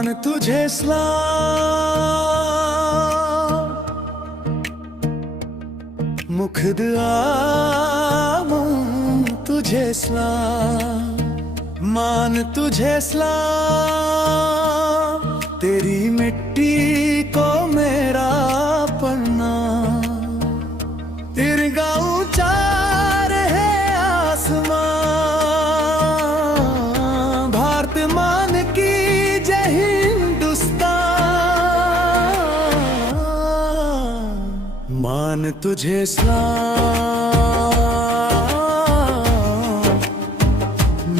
मान तुझे सलाम, मुखद मान तुझे सलाम, मान तुझे सलाम, तेरी मिट्टी को मेरा प्रणाम। तिरंगा ऊंचा रहे आसमान, भारत मान की जय हिंदुस्तान। मान तुझे सलाम,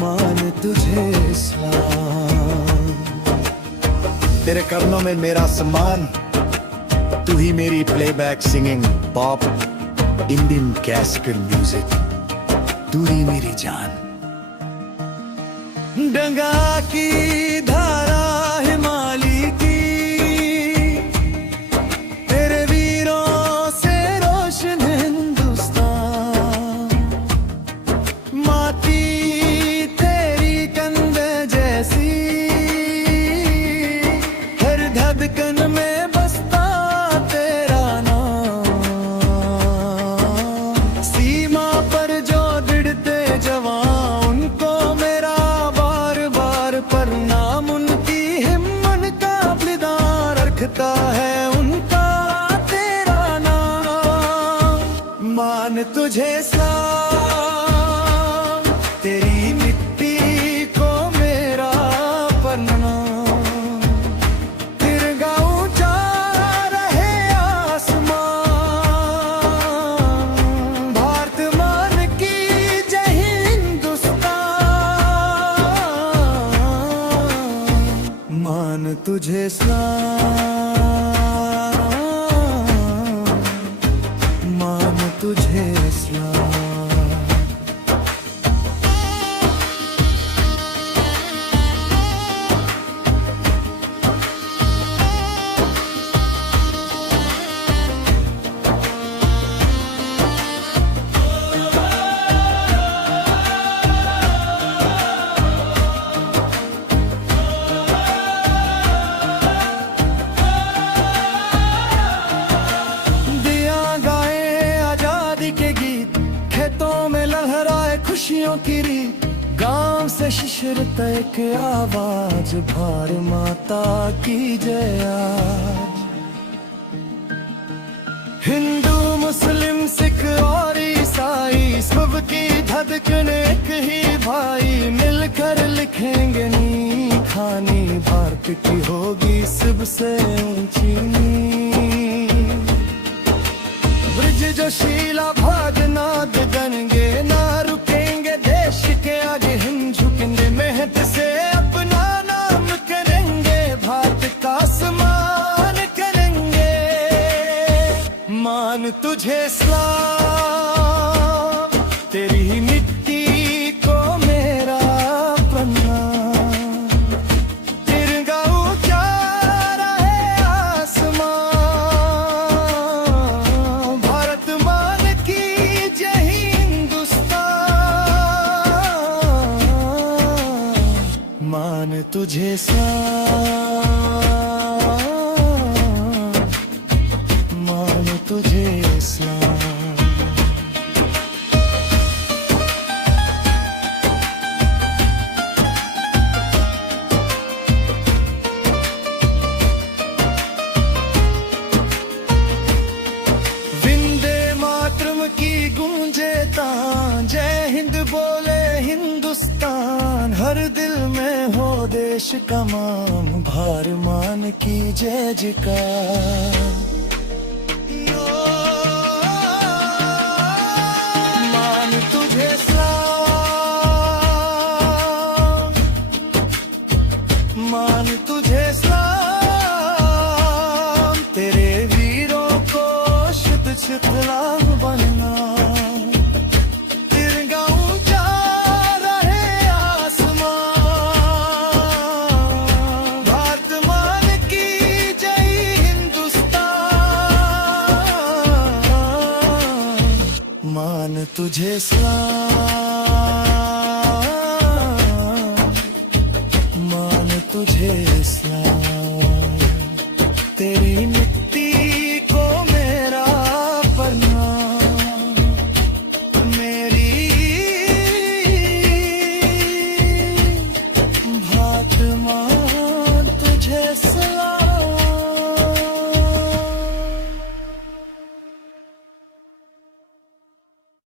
मान तुझे सलाम। तेरे करनों में मेरा सम्मान, तू ही मेरी playback singing pop Indian classical music, तू ही मेरी जान। गंगा की धारा हिमालय की, तेरे वीरों से रोशन हिंदुस्तान। माटी तेरी कंधे जैसी, हर धड़कन में बसता तेरा नाम। सीमा पर जो भिड़ते जवान, उनको मेरा बार बार प्रणाम। उनकी हिम्मत का बलिदान रखता है उनका तेरा नाम। मान तुझे सलाम, तेरी मिट्टी को मेरा प्रणाम। तिरंगा ऊंचा रहे आसमान, भारत मान की जय हिंदुस्तान। मान तुझे सलाम, मान तुझे सलाम। दिया गाए आजादी के गीत, खेतों में लहराए खुशियों की रीत। गांव से शिशिर तक आवाज, भारत माता की जय आज। हिंदू मुस्लिम सिख और ईसाई, सबकी धड़कन एक ही भाई। मिलकर लिखेंगे नींव खानी, भारत की होगी सबसे ऊंची नींव। ब्रिज जो शीला भागनाद गणगे, ना रुकेंगे देश के आगे हम झुकेंगे। मेहनत से अपना नाम करेंगे, भारत का सम्मान करेंगे। मान तुझे सलाम, तेरी मिट्टी को मेरा प्रणाम। तिरंगा ऊंचा रहे आसमान, भारत मान की जय हिंदुस्तान। मान तुझे सलाम, मान तुझे सलाम। विंदे मातरम की गूंजे तान, जय हिंद बोले हिंदुस्तान। हर दिल में हो देश का मान, भारत मान की जय जयकार। मान तुझे सलाम, मान तुझे सलाम, तेरे वीरों को शुद्ध शुतलाम बनना। तिरंगा ऊंचा रहे आसमान, भारत मान की जय हिंदुस्तान। मान तुझे सलाम, मान तुझे सलाम।